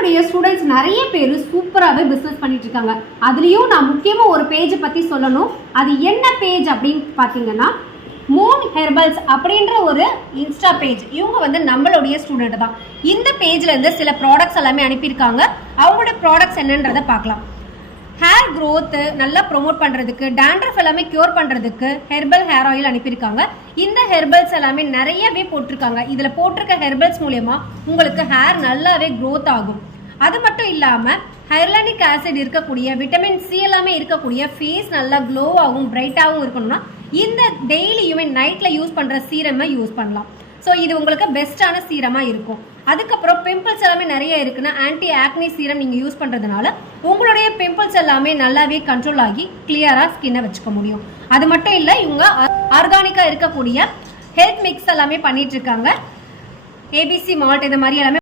நம்மளுடைய ஸ்டூடெண்ட்ஸ் நிறைய பேர் சூப்பராகவே பிஸ்னஸ் பண்ணிட்டு இருக்காங்க. அதுலேயும் நான் முக்கியமாக ஒரு பேஜை பற்றி சொல்லணும். அது என்ன பேஜ் அப்படின்னு பார்த்தீங்கன்னா, மூன் ஹெர்பல்ஸ் அப்படின்ற ஒரு இன்ஸ்டா பேஜ். இவங்க நம்மளுடைய ஸ்டூடெண்ட் தான். இந்த பேஜ்ல இருந்து சில ப்ராடக்ட்ஸ் எல்லாமே அனுப்பியிருக்காங்க. அவங்களோட ப்ராடக்ட்ஸ் என்னன்றதை பார்க்கலாம். ஹேர் க்ரோத் நல்லா ப்ரொமோட் பண்ணுறதுக்கு, டேண்ட்ரஃப் எல்லாமே க்யூர் பண்ணுறதுக்கு ஹெர்பல் ஹேர் ஆயில் அனுப்பியிருக்காங்க. இந்த ஹெர்பல்ஸ் எல்லாமே நிறையவே போட்டிருக்காங்க. இதில் போட்டிருக்க ஹெர்பல்ஸ் மூலயமா உங்களுக்கு ஹேர் நல்லாவே க்ரோத் ஆகும். அது மட்டும் இல்லாமல் ஹைலனிக் ஆசிட் இருக்கக்கூடிய, விட்டமின் சி எல்லாமே இருக்கக்கூடிய, ஃபேஸ் நல்லா க்ளோ ஆகும், பிரைட்டாகவும் இருக்கணும்னா இந்த டெய்லியுமே நைட்டில் யூஸ் பண்ணுற சீரமை யூஸ் பண்ணலாம். ஸோ இது உங்களுக்கு பெஸ்ட்டான சீரமாக இருக்கும். அதுக்கப்புறம் பிம்பிள்ஸ் எல்லாமே நிறைய இருக்குன்னா ஆன்டி ஆக்னி சீரம் நீங்கள் யூஸ் பண்ணுறதுனால உங்களுடைய பிம்பிள்ஸ் எல்லாமே நல்லாவே கண்ட்ரோல் ஆகி கிளியராக ஸ்கின்னை வச்சுக்க முடியும். அது மட்டும் இல்லை, இவங்க ஆர்கானிக்காக இருக்கக்கூடிய ஹெல்த் மிக்ஸ் எல்லாமே பண்ணிட்டு இருக்காங்க. ஏபிசி மால்ட் இந்த மாதிரி எல்லாமே